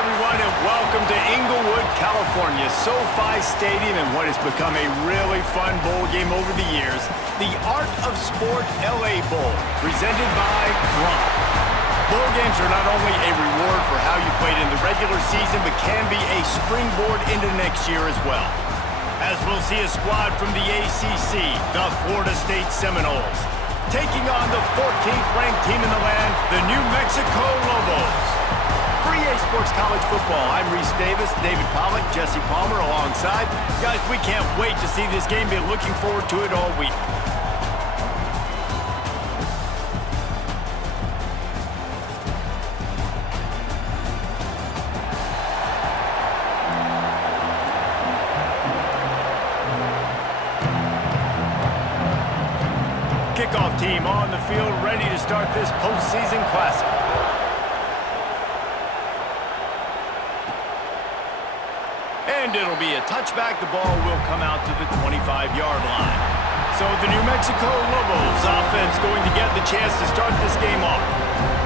everyone, and welcome to Inglewood, California, SoFi Stadium, and what has become a really fun bowl game over the years, the Art of Sport LA Bowl, presented by Gronk. Bowl games are not only a reward for how you played in the regular season, but can be a springboard into next year as well. As we'll see a squad from the ACC, the Florida State Seminoles, taking on the 14th ranked team in the land, the New Mexico Lobos. For EA Sports College Football, I'm Reese Davis, David Pollack, Jesse Palmer alongside. Guys, we can't wait to see this game. Been looking forward to it all week. Kickoff team on the field, ready to start this postseason classic. And it'll be a touchback. The ball will come out to the 25-yard line. So the New Mexico Lobos offense going to get the chance to start this game off.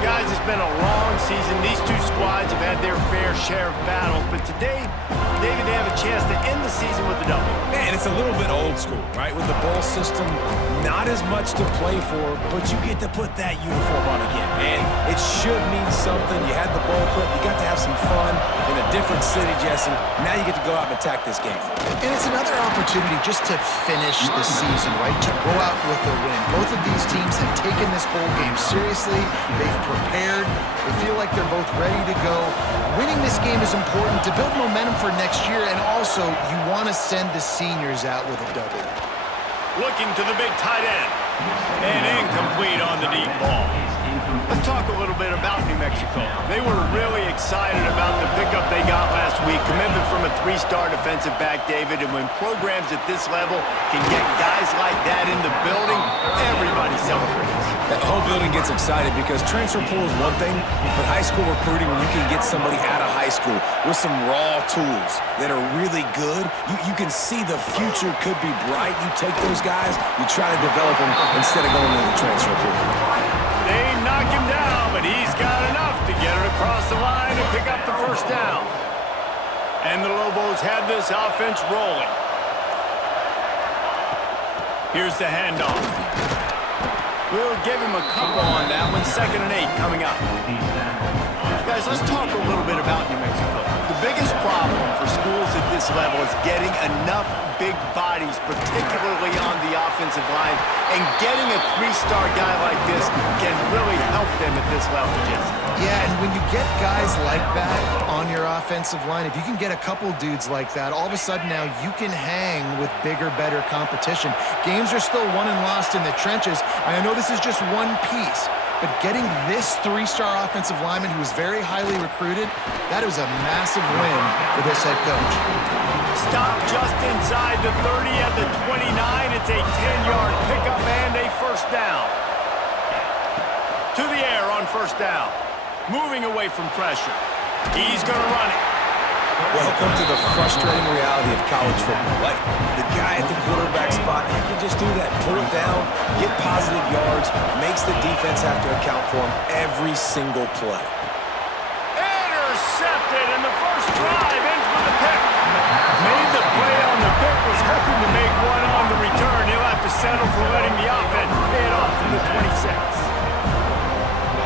Guys, it's been a long season. These two squads have had their fair share of battles, but today, David, they have a chance to end the season with a W. Man, it's a little bit old school, right? With the bowl system, not as much to play for, but you get to put that uniform on again. And it should mean something. You had the bowl clip. You got to have some fun in a different city, Jesse. Now you get to go out and attack this game. And it's another opportunity just to finish the season, right? To go out with a win. Both of these teams have taken this bowl game seriously. They've prepared. They feel like they're both ready to go. Winning this game is important to build momentum for next year, and also you want to send the seniors out with a W. Looking to the big tight end. And incomplete on the deep ball. Let's talk a little bit about New Mexico. They were really excited about the pickup they got last week. Commitment from a three-star defensive back, David. And when programs at this level can get guys like that in the building, everybody celebrates. That whole building gets excited because transfer pool is one thing, but high school recruiting, when you can get somebody out of high school with some raw tools that are really good, you can see the future could be bright. You take those guys, you try to develop them instead of going into the transfer pool. They knock him down, but he's got enough to get it across the line and pick up the first down. And the Lobos have this offense rolling. Here's the handoff. We'll give him a couple on that one. 2nd and 8 coming up. Guys, let's talk a little bit about New Mexico. The biggest problem for schools at this level is getting enough big bodies, particularly on the offensive line, and getting a three-star guy like this can really help them at this level, Jesse. Yeah, and when you get guys like that on your offensive line, if you can get a couple dudes like that, all of a sudden now you can hang with bigger, better competition. Games are still won and lost in the trenches. I know this is just one piece, but getting this three-star offensive lineman who was very highly recruited, that was a massive win for this head coach. Stop just inside the 30 at the 29. It's a 10-yard pickup and a first down. To the air on first down. Moving away from pressure. He's going to run it. Welcome to the frustrating reality of college football. Like, the guy at the quarterback spot, he can just do that. Pull it down, get positive yards, makes the defense have to account for him every single play. Intercepted, and the first drive ends with a pick. Made the play on the pick, was hoping to make one on the return. He'll have to settle for letting the offense pay it off from the 26.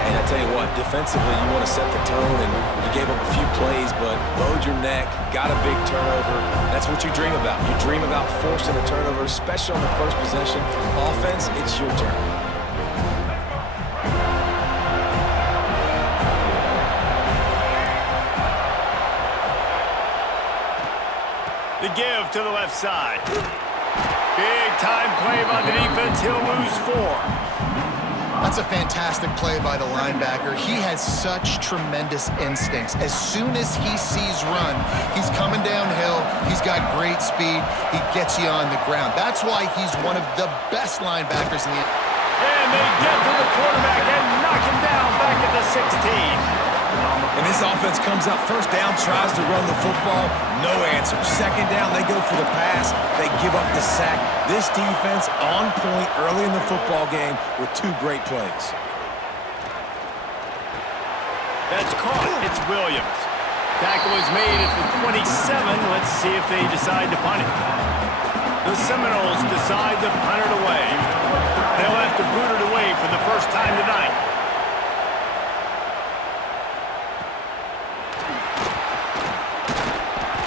And I tell you what, defensively, you want to set the tone, and you gave up a few plays, but bowed your neck, got a big turnover. That's what you dream about. You dream about forcing a turnover, especially on the first possession. Offense, it's your turn. The give to the left side. Big time play by the defense. He'll lose 4. That's a fantastic play by the linebacker. He has such tremendous instincts. As soon as he sees run, he's coming downhill. He's got great speed. He gets you on the ground. That's why he's one of the best linebackers in the NFL. And they get to the quarterback and knock him down back at the 16. And this offense comes out first down, tries to run the football, no answer. 2nd down, they go for the pass, they give up the sack. This defense on point early in the football game with 2 great plays. That's caught. It's Williams. tackle is made at the 27. Let's see if they decide to punt it. The Seminoles decide to punt it away. They'll have to boot it away for the first time tonight.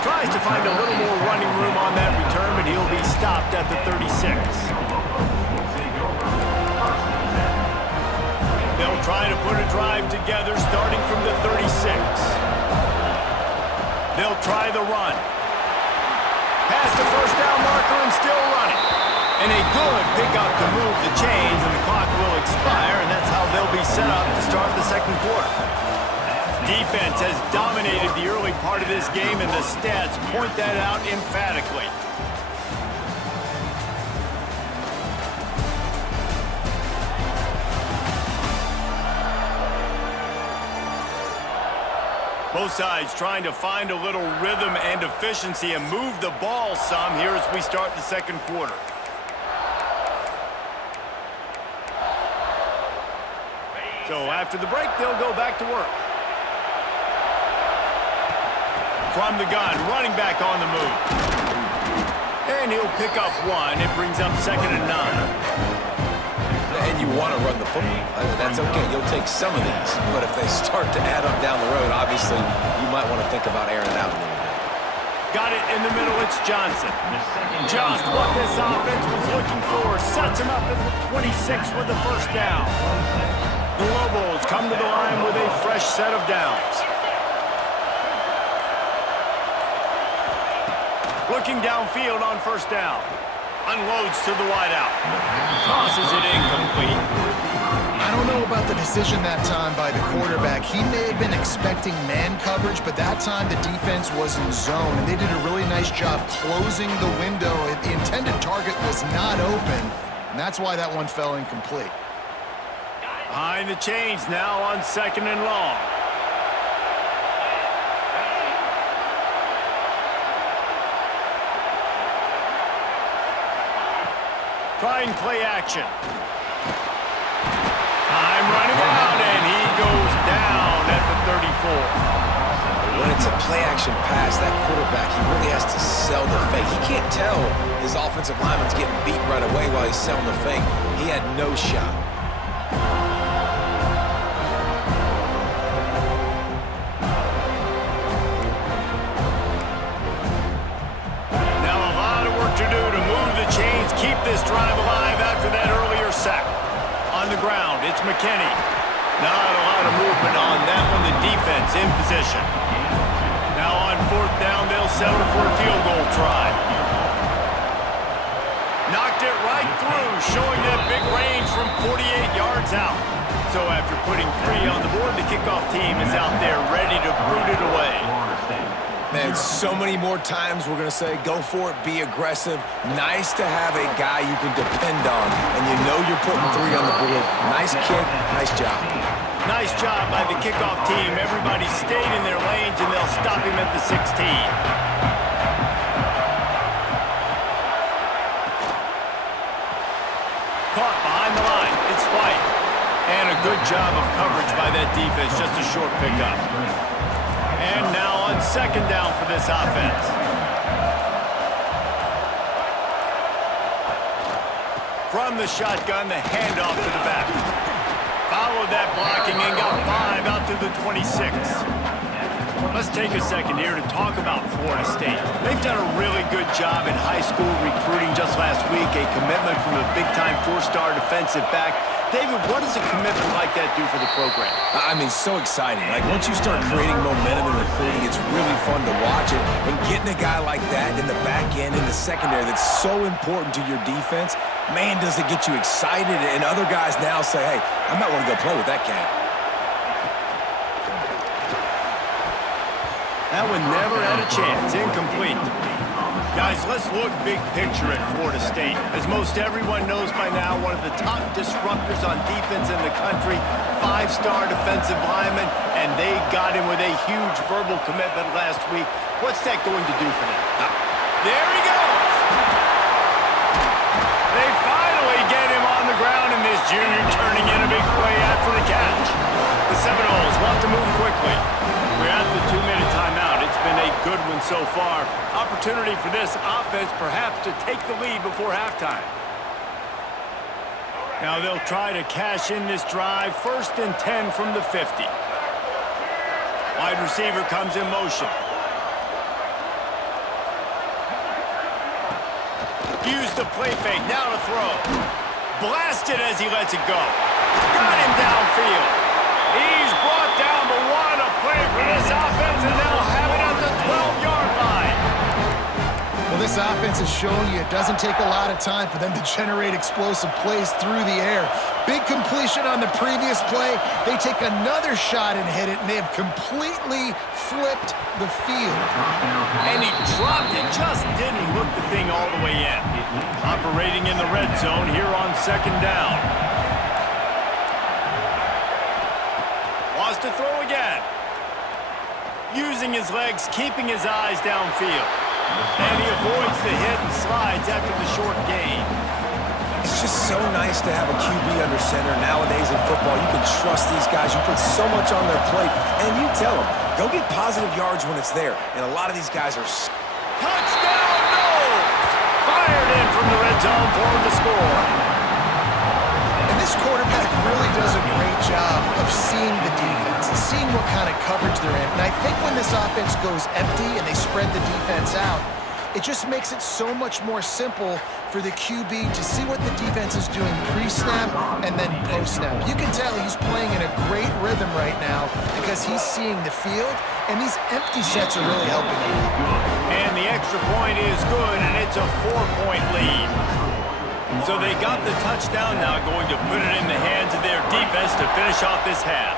Tries to find a little more running room on that return, but he'll be stopped at the 36. They'll try to put a drive together starting from the 36. They'll try the run. Past the first down marker and still running. And a good pickup to move the chains, and the clock will expire, and that's how they'll be set up to start the second quarter. Defense has dominated the early part of this game, and the stats point that out emphatically. Both sides trying to find a little rhythm and efficiency and move the ball some here as we start the second quarter. So after the break, they'll go back to work. From the gun, running back on the move. And he'll pick up one. It brings up 2nd and 9. And you want to run the football. That's okay. You'll take some of these. But if they start to add up down the road, obviously, you might want to think about airing it out a little bit. Got it in the middle. It's Johnson. Just what this offense was looking for. Sets him up at the 26 with the first down. The Lobos come to the line with a fresh set of downs. Looking downfield on first down. Unloads to the wideout. Tosses it incomplete. I don't know about the decision that time by the quarterback. He may have been expecting man coverage, but that time the defense was in zone, and they did a really nice job closing the window. The intended target was not open, and that's why that one fell incomplete. Behind the chains now on 2nd and long. Trying play action. Time running out, and he goes down at the 34. When it's a play-action pass, that quarterback, he really has to sell the fake. He can't tell his offensive lineman's getting beat right away while he's selling the fake. He had no shot. Now a lot of work to do to move the chains, keep this drive alive after that earlier sack. On the ground, it's McKinney. Not a lot of movement on that one, the defense in position. Now on 4th down, they'll settle for a field goal try. Knocked it right through, showing that big range from 48 yards out. So after putting 3 on the board, the kickoff team is out there ready to boot it away. Man, so many more times we're going to say, go for it, be aggressive. Nice to have a guy you can depend on, and you know you're putting 3 on the board. Nice kick, nice job. Nice job by the kickoff team. Everybody stayed in their lanes, and they'll stop him at the 16. Caught behind the line. It's White. And a good job of coverage by that defense. Just a short pickup. And now on 2nd down for this offense. From the shotgun, the handoff to the back. Followed that blocking and got 5 out to the 26. Let's take a second here to talk about Florida State. They've done a really good job in high school recruiting. Just last week, a commitment from a big-time 4-star defensive back. David, what does a commitment like that do for the program? I mean, so exciting. Like, once you start creating momentum in recruiting, it's really fun to watch it. And getting a guy like that in the back end, in the secondary, that's so important to your defense, man, does it get you excited. And other guys now say, hey, I might want to go play with that cat. That one never had a chance. Incomplete. Guys, let's look big picture at Florida State. As most everyone knows by now, one of the top disruptors on defense in the country, 5-star defensive lineman, and they got him with a huge verbal commitment last week. What's that going to do for them? There he goes! They finally get him on the ground, and this junior turning in a big play after the catch. The Seminoles want to move quickly. We're at the 2-minute timeout. one so far. Opportunity for this offense perhaps to take the lead before halftime. Now they'll try to cash in this drive. 1st and 10 from the 50. Wide receiver comes in motion. Use the play fake. Now to throw. Blasted as he lets it go. Got him downfield. He's brought down, but what a play for this offense, and they'll have it at the 12-yard line. Well, this offense is showing you it doesn't take a lot of time for them to generate explosive plays through the air. Big completion on the previous play. They take another shot and hit it, and they have completely flipped the field. And he dropped it, just didn't look the thing all the way in. Operating in the red zone here on 2nd down. Wants to throw again. Using his legs, keeping his eyes downfield. And he avoids the hit and slides after the short gain. It's just so nice to have a QB under center. Nowadays in football, you can trust these guys. You put so much on their plate, and you tell them, go get positive yards when it's there. And a lot of these guys are... Touchdown, no! Fired in from the red zone for him to score. And this quarterback really does a great job of seeing the defense and seeing what kind of coverage they're in. And I think when this offense goes empty and they spread the defense out, it just makes it so much more simple for the QB to see what the defense is doing pre-snap and then post-snap. You can tell he's playing in a great rhythm right now because he's seeing the field, and these empty sets are really helping him. And the extra point is good, and it's a 4-point lead. So they got the touchdown now, going to put it in the hands of their defense to finish off this half.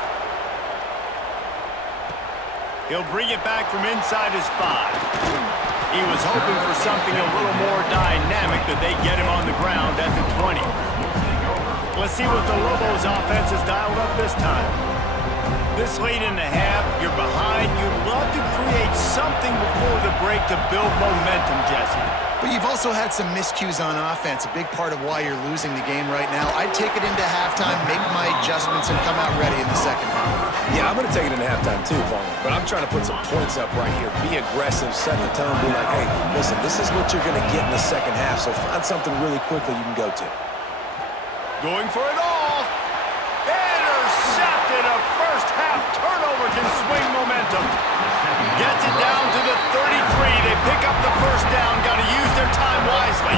He'll bring it back from inside his 5. He was hoping for something a little more dynamic, but they get him on the ground at the 20. Let's see what the Lobos offense has dialed up this time. This late in the half, you're behind. You'd love to create something before the break to build momentum, Jesse. But you've also had some miscues on offense, a big part of why you're losing the game right now. I'd take it into halftime, make my adjustments, and come out ready in the second half. Yeah, I'm going to take it into halftime too, Paul. But I'm trying to put some points up right here. Be aggressive, set the tone, be like, hey, listen, this is what you're going to get in the second half, so find something really quickly you can go to. Going for it all. Intercepted. A first-half turnover can swing momentum. Gets it down to the 33. They pick up the first down. Got to use their time wisely.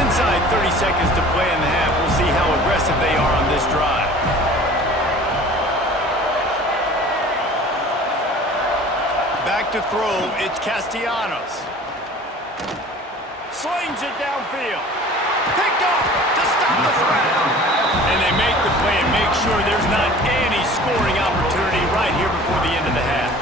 Inside 30 seconds to play in the half. We'll see how aggressive they are on this drive. Back to throw. It's Castellanos. Slings it downfield. Picked up to stop the threat. And they make the play and make sure there's not any scoring opportunity right here before the end of the half.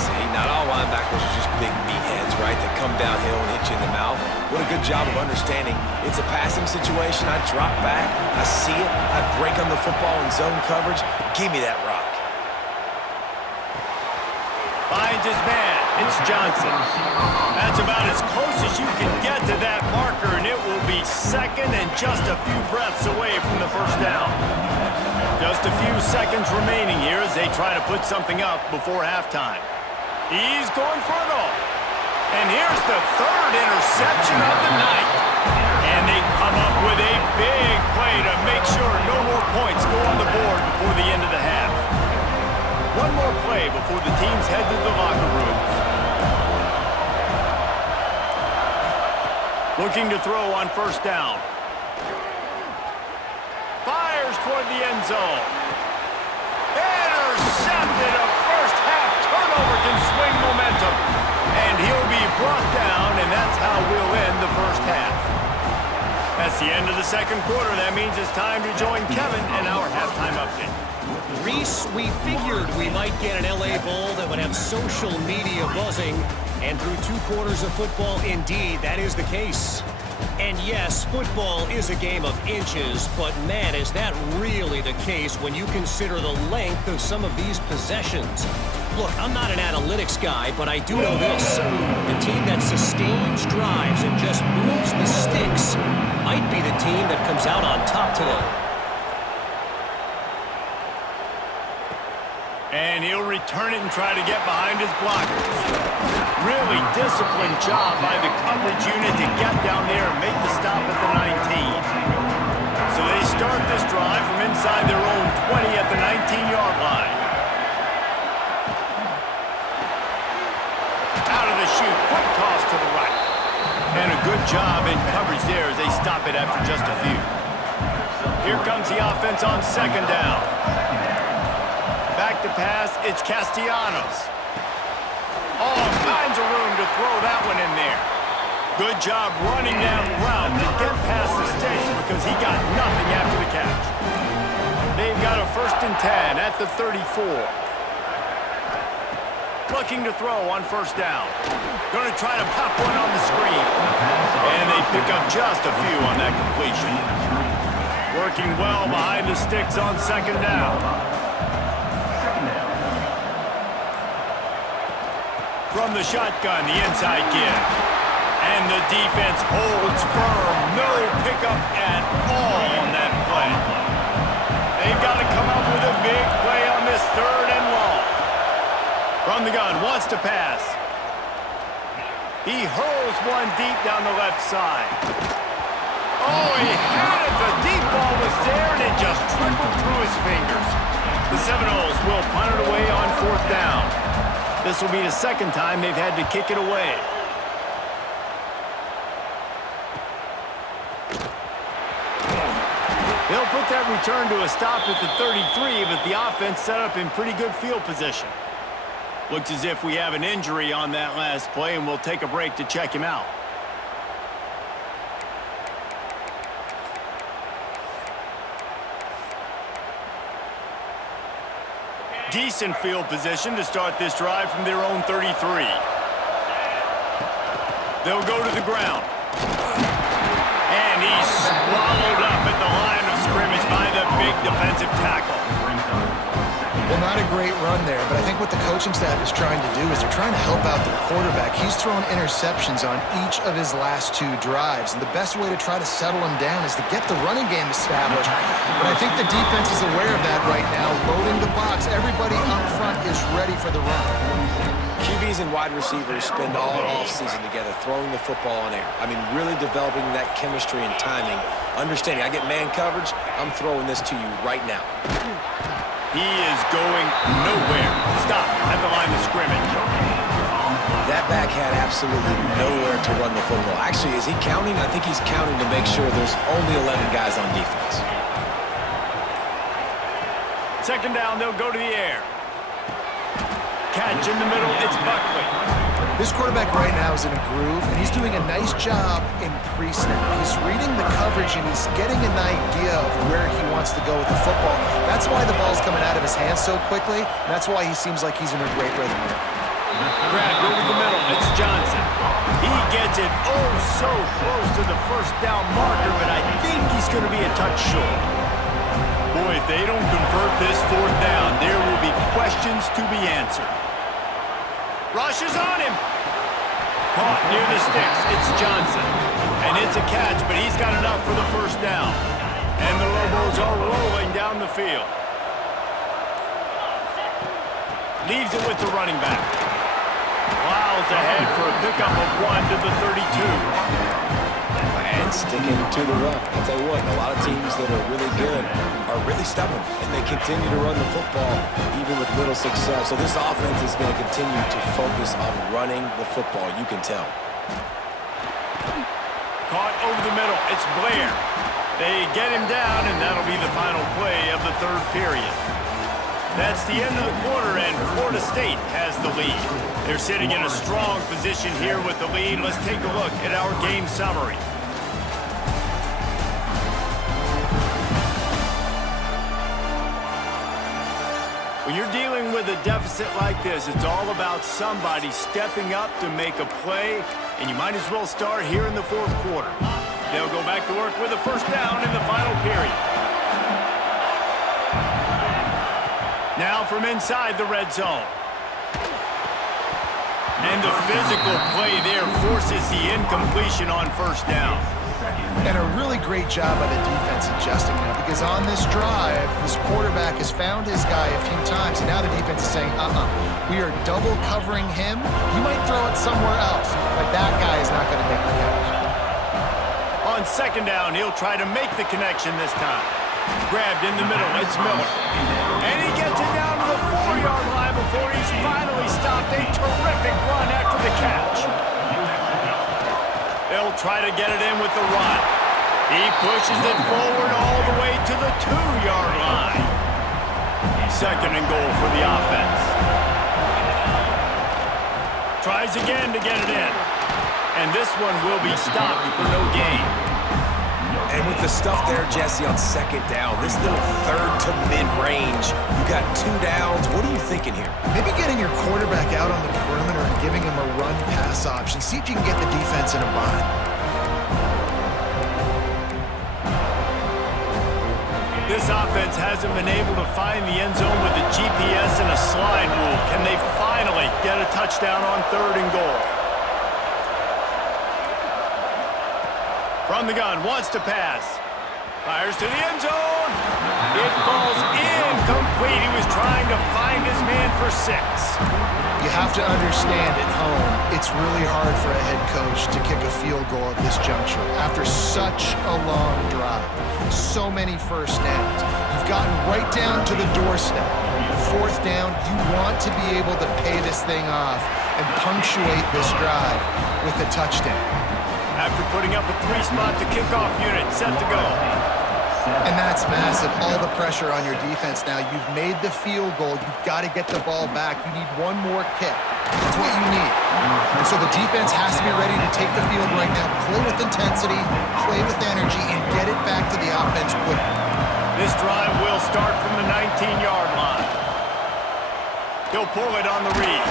See, not all linebackers are just big meatheads, right, that come downhill and hit you in the mouth. What a good job of understanding. It's a passing situation. I drop back. I see it. I break on the football in zone coverage. Give me that rock. Finds his man. It's Johnson. That's about as close as you can get to that marker, and it will be second and just a few breaths away from the first down. Just a few seconds remaining here as they try to put something up before halftime. He's going for it all. And here's the third interception of the night. And they come up with a big play to make sure no more points go on the board before the end of the half. One more play before the teams head to the locker rooms. Looking to throw on first down. Fires toward the end zone. Intercepted. A first-half turnover can swing momentum. And he'll be brought down, and that's how we'll end the first half. That's the end of the second quarter. That means it's time to join Kevin in our halftime update. Reese, we figured we might get an LA Bowl that would have social media buzzing, and through 2 quarters of football, indeed, that is the case. And yes, football is a game of inches, but man, is that really the case when you consider the length of some of these possessions. Look, I'm not an analytics guy, but I do know this. The team that sustains drives and just moves the sticks might be the team that comes out on top today. And he'll return it and try to get behind his blockers. Really disciplined job by the coverage unit to get down there and make the stop at the 19. So they start this drive from inside their own 20 at the 19-yard line. Out of the chute, quick toss to the right. And a good job in coverage there as they stop it after just a few. Here comes the offense on second down. Back to pass, it's Castellanos. All kinds of room to throw that one in there. Good job running that route to get past the sticks because he got nothing after the catch. They've got a 1st and 10 at the 34. Looking to throw on 1st down. Going to try to pop one on the screen. And they pick up just a few on that completion. Working well behind the sticks on 2nd down. From the shotgun, the inside give. And the defense holds firm. No pickup at all on that play. They've got to come up with a big play on this 3rd and long. From the gun, wants to pass. He hurls one deep down the left side. Oh, he had it. The deep ball was there, and it just trickled through his fingers. The Seminoles will punt it away on 4th down. This will be the 2nd time they've had to kick it away. They'll put that return to a stop at the 33, but the offense set up in pretty good field position. Looks as if we have an injury on that last play, and we'll take a break to check him out. Decent field position to start this drive from their own 33. They'll go to the ground. And he's swallowed up at the line of scrimmage by the big defensive tackle. Well, not a great run there, but I think what the coaching staff is trying to do is they're trying to help out their quarterback. He's thrown interceptions on each of his last 2 drives, and the best way to try to settle him down is to get the running game established. But I think the defense is aware of that right now, loading the box. Everybody up front is ready for the run. QBs and wide receivers spend all offseason together throwing the football in air. I mean, really developing that chemistry and timing. Understanding, I get man coverage, I'm throwing this to you right now. He is going nowhere. Stop at the line of scrimmage. That back had absolutely nowhere to run the football. Actually, is he counting? I think he's counting to make sure there's only 11 guys on defense. 2nd down, they'll go to the air. Catch in the middle, it's Buckley. This quarterback right now is in a groove, and he's doing a nice job in pre-snap. He's reading the coverage, and he's getting an idea of where he wants to go with the football. That's why the ball's coming out of his hands so quickly. That's why he seems like he's in a great rhythm here. Grabbed over the middle, it's Johnson. He gets it oh so close to the 1st down marker, but I think he's going to be a touch short. Boy, if they don't convert this 4th down, there will be questions to be answered. Rush is on him. Caught near the sticks. It's Johnson. And it's a catch, but he's got enough for the 1st down. And the Lobos are rolling down the field. Leaves it with the running back. Plows ahead for a pickup of 1 to the 32. And sticking to the run. I'll tell you what, a lot of teams that are really good are really stubborn, and they continue to run the football even with little success. So this offense is going to continue to focus on running the football, you can tell. Caught over the middle, it's Blair. They get him down, and that'll be the final play of the 3rd period. That's the end of the quarter, and Florida State has the lead. They're sitting in a strong position here with the lead. Let's take a look at our game summary. When you're dealing with a deficit like this, it's all about somebody stepping up to make a play, and you might as well start here in the 4th quarter. They'll go back to work with a 1st down in the final period. Now from inside the red zone. And the physical play there forces the incompletion on 1st down. And a really great job by the defense adjusting now, because on this drive, this quarterback has found his guy a few times, and now the defense is saying, we are double covering him. You might throw it somewhere else, but that guy is not going to make the catch. On second down, he'll try to make the connection this time. Grabbed in the middle, it's Miller. And he gets it down to the 4-yard line before he's finally stopped. A terrific run after the catch. They'll try to get it in with the run. He pushes it forward all the way to the 2-yard line. Second and goal for the offense. Tries again to get it in. And this one will be stopped for no gain. And with the stuff there, Jesse, on second down, this little third to mid-range, you got 2 downs. What are you thinking here? Maybe getting your quarterback out on the perimeter and giving him a run-pass option. See if you can get the defense in a bind. This offense hasn't been able to find the end zone with the GPS and a slide rule. Can they finally get a touchdown on third and goal? From the gun, wants to pass. Fires to the end zone. It falls incomplete. He was trying to find his man for 6. You have to understand at home, it's really hard for a head coach to kick a field goal at this juncture after such a long drive. So many first downs. You've gotten right down to the doorstep. Fourth down, you want to be able to pay this thing off and punctuate this drive with a touchdown. After putting up a 3-spot, the kickoff unit set to go. And that's massive. All the pressure on your defense now. You've made the field goal. You've got to get the ball back. You need one more kick. That's what you need. And so the defense has to be ready to take the field right now. Play with intensity, play with energy, and get it back to the offense quickly. This drive will start from the 19-yard line. He'll pull it on the read.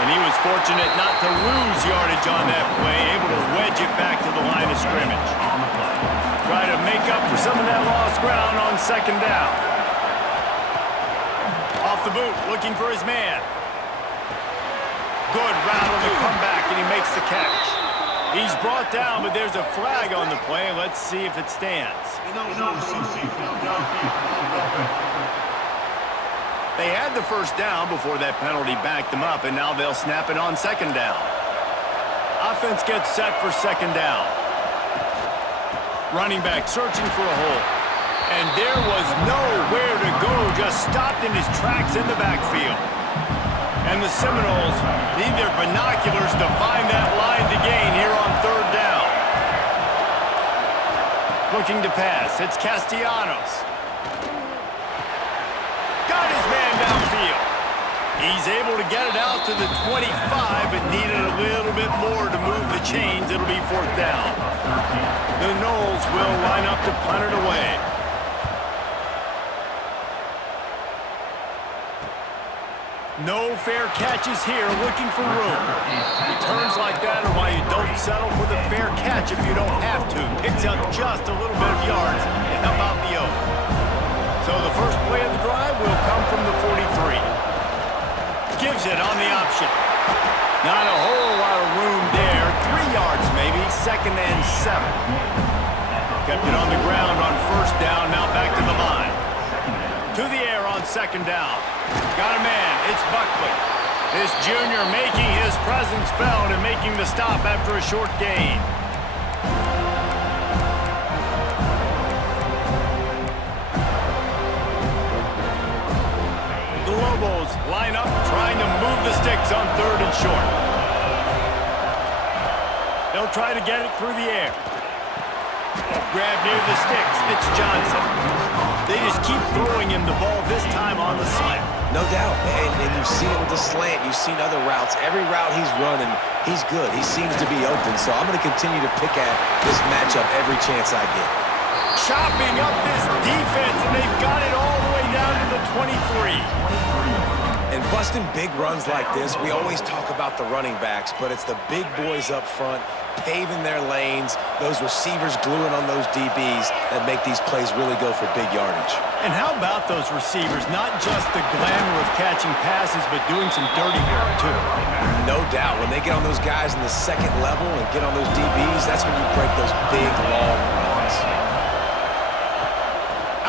And he was fortunate not to lose yardage on that play, able to wedge it back to the line of scrimmage. Try to make up for some of that lost ground on second down. Off the boot, looking for his man. Good route on the comeback, and he makes the catch. He's brought down, but there's a flag on the play. Let's see if it stands. They had the first down before that penalty backed them up, and now they'll snap it on second down. Offense gets set for second down. Running back searching for a hole. And there was nowhere to go, just stopped in his tracks in the backfield. And the Seminoles need their binoculars to find that line to gain here on third down. Looking to pass, it's Castellanos. Got his man downfield. He's able to get it out to the 25, but needed a little bit more to move the chains. It'll be fourth down. The Noles will line up to punt it away. No fair catches here, looking for room. Returns like that are why you don't settle for the fair catch if you don't have to. Picks up just a little bit of yards to help out the Oak. So the first play of the drive will come from the 43. Gives it on the option. Not a whole lot of room there. 3 yards maybe, second and 7. Kept it on the ground on first down, now back to the line. To the air on second down. Got a man, it's Buckley. This junior making his presence felt and making the stop after a short gain. The Lobos line up, trying to move the sticks on third and short. They'll try to get it through the air. Grab near the sticks, it's Johnson. They just keep throwing him the ball, this time on the slant. No doubt, and you've seen it with the slant. You've seen other routes. Every route he's running, he's good. He seems to be open, so I'm going to continue to pick at this matchup every chance I get. Chopping up this defense, and they've got it all the way down to the 23. And Busting big runs like this, we always talk about the running backs, but it's the big boys up front, paving their lanes, those receivers gluing on those DBs that make these plays really go for big yardage. And how about those receivers? Not just the glamour of catching passes, but doing some dirty work, too. No doubt. When they get on those guys in the second level and get on those DBs, that's when you break those big, long runs.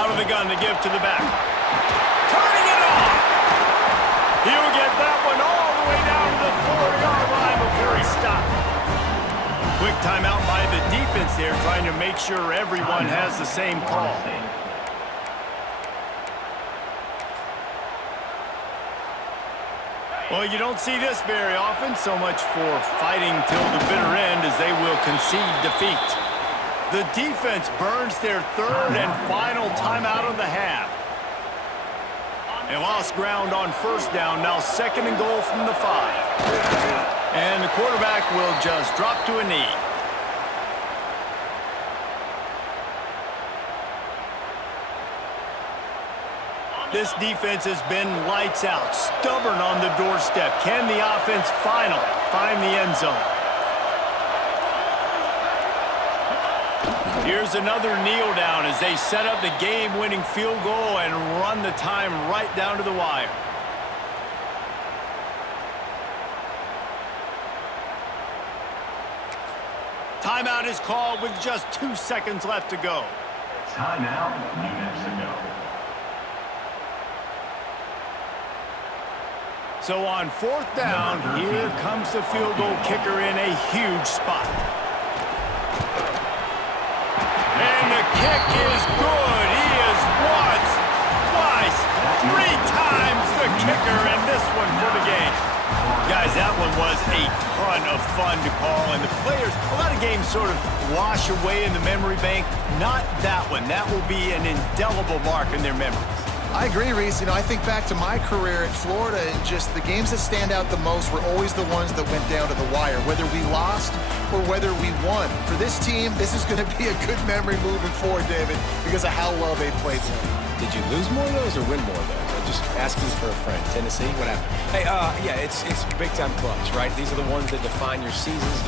Out of the gun to give to the back. Turning it on! He'll get that one all the way down to the 4-yard line before he stopped. Quick timeout by the defense there, trying to make sure everyone has the same call. Well, you don't see this very often, so much for fighting till the bitter end as they will concede defeat. The defense burns their third and final timeout of the half. They lost ground on first down, now second and goal from the 5. And the quarterback will just drop to a knee. This defense has been lights out, stubborn on the doorstep. Can the offense finally find the end zone? Here's another kneel down as they set up the game-winning field goal and run the time right down to the wire. Timeout is called with just 2 seconds left to go. Timeout, New Mexico. So on fourth down, here comes the field goal kicker in a huge spot. And the kick is good. He is once, twice, 3 times the kicker, and this one for the game. Guys, that one was a ton of fun to call, and the players, a lot of games sort of wash away in the memory bank. Not that one. That will be an indelible mark in their memories. I agree, Reese. You know, I think back to my career at Florida, and just the games that stand out the most were always the ones that went down to the wire, whether we lost or whether we won. For this team, this is going to be a good memory moving forward, David, because of how well they played tonight. Did you lose more of those or win more of those? I'm just asking for a friend. Tennessee, what happened? Hey, yeah, it's big-time clutch, right? These are the ones that define your seasons,